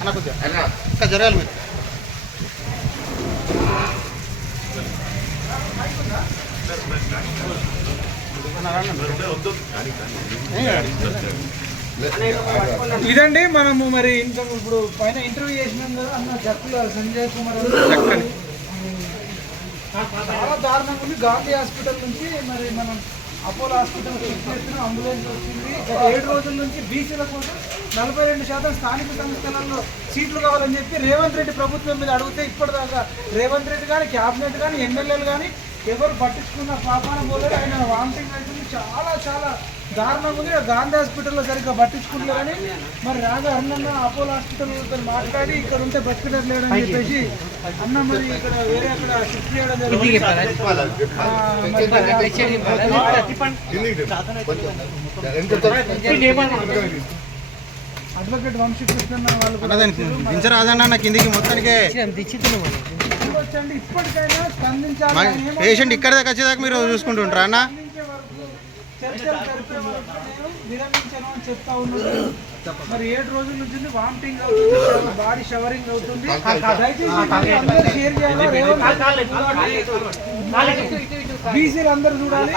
అన్న కొద్దిగా ఇంకా జరగాలి మీరు. ఇదండి మనము మరి ఇప్పుడు పైన ఇంటర్వ్యూ చేసినాం కదా అన్న జక్కుల సంజయ్ కుమార్ చాలా దారుణంగా ఉంది. గాంధీ హాస్పిటల్ నుంచి మరి మనం అపోలో హాస్పిటల్ చేసిన అంబులెన్స్ వచ్చింది. 7 రోజుల నుంచి బీసీల కోసం 42% స్థానిక సంస్థలలో సీట్లు కావాలని చెప్పి రేవంత్ రెడ్డి ప్రభుత్వం మీద అడిగితే ఇప్పటిదాకా రేవంత్ రెడ్డి కానీ క్యాబినెట్ కానీ ఎమ్మెల్యేలు కానీ ఎవరు పట్టించుకున్న పాపాన పోలేదు. ఆయన వామిటింగ్ అవుతుంది. చాలా చాలా దారుణంగా ఉంది. గాంధీ హాస్పిటల్లో సరిగ్గా పట్టించుకుంటారని మరి రాగా అన్న అపోలో హాస్పిటల్ మాట్లాడి ఇక్కడ ఉంటే బతికినట్టు లేడని చెప్పేసి అన్న మరి ఇక్కడ వేరే అక్కడ షిఫ్ట్ చేయడం జరిగింది. అడ్వకేట్ వంశీకృష్ణ వాళ్ళు దించరాదన్న కిందికి మొత్తానికే వచ్చండి. ఇప్పటికైనా స్పందించాలి. పేషెంట్ ఇక్కడ దాకా వచ్చేదాకా మీరు చూసుకుంటుంటారా అన్న? చర్చలు జరిపే వరకు నేను విరమించను అని చెప్తా ఉన్నాను. మరి 7 రోజుల నుంచి వామిటింగ్ అవుతుంది, బాడీ షవరింగ్ అవుతుంది. దయచేసి అందరూ షేర్ చేయాలి. బీసీలు అందరూ చూడాలి.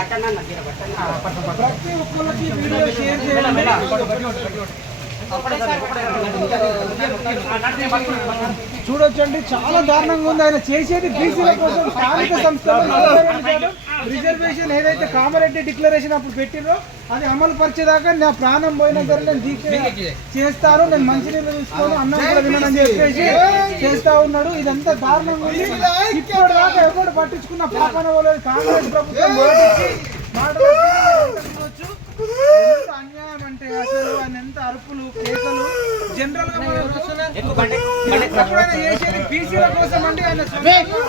ప్రతి ఒక్కరికి వీడియో షేర్ చేయాలి. చూడొచ్చండి, చాలా దారుణంగా ఉంది. ఆయన చేసేది బీసీల కోసం. స్థానిక సంస్థలు రిజర్వేషన్ ఏదైతే కామారెడ్డి డిక్లరేషన్ అప్పుడు పెట్టినో అది అమలు పరిచేదాకా నా ప్రాణం పోయినా సరే నేను దీక్ష చేస్తాను, నేను మంచినీళ్ళు తీసుకోను, అన్నం కూడా వినని చెప్పేసి చేస్తా ఉన్నాడు. ఇదంతా దారుణంగా ఉంది. ఇప్పటిదాకా ఎవరు పట్టించుకున్న పాపన పోలేదు. కాంగ్రెస్ ప్రభుత్వం మాట్లాడవచ్చు. ఎంత అన్యాయం అంటే అసలు ఆయన ఎంత అరుపులు కేకలు. జనరల్ గా చేసేది బీసీల కోసం అండి. ఆయన చూడొచ్చు.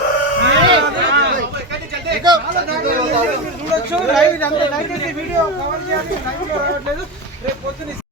లైవ్ వీడియో కవర్ చేయాలి. లైవ్ లో రావట్లేదు. రేపు పొద్దున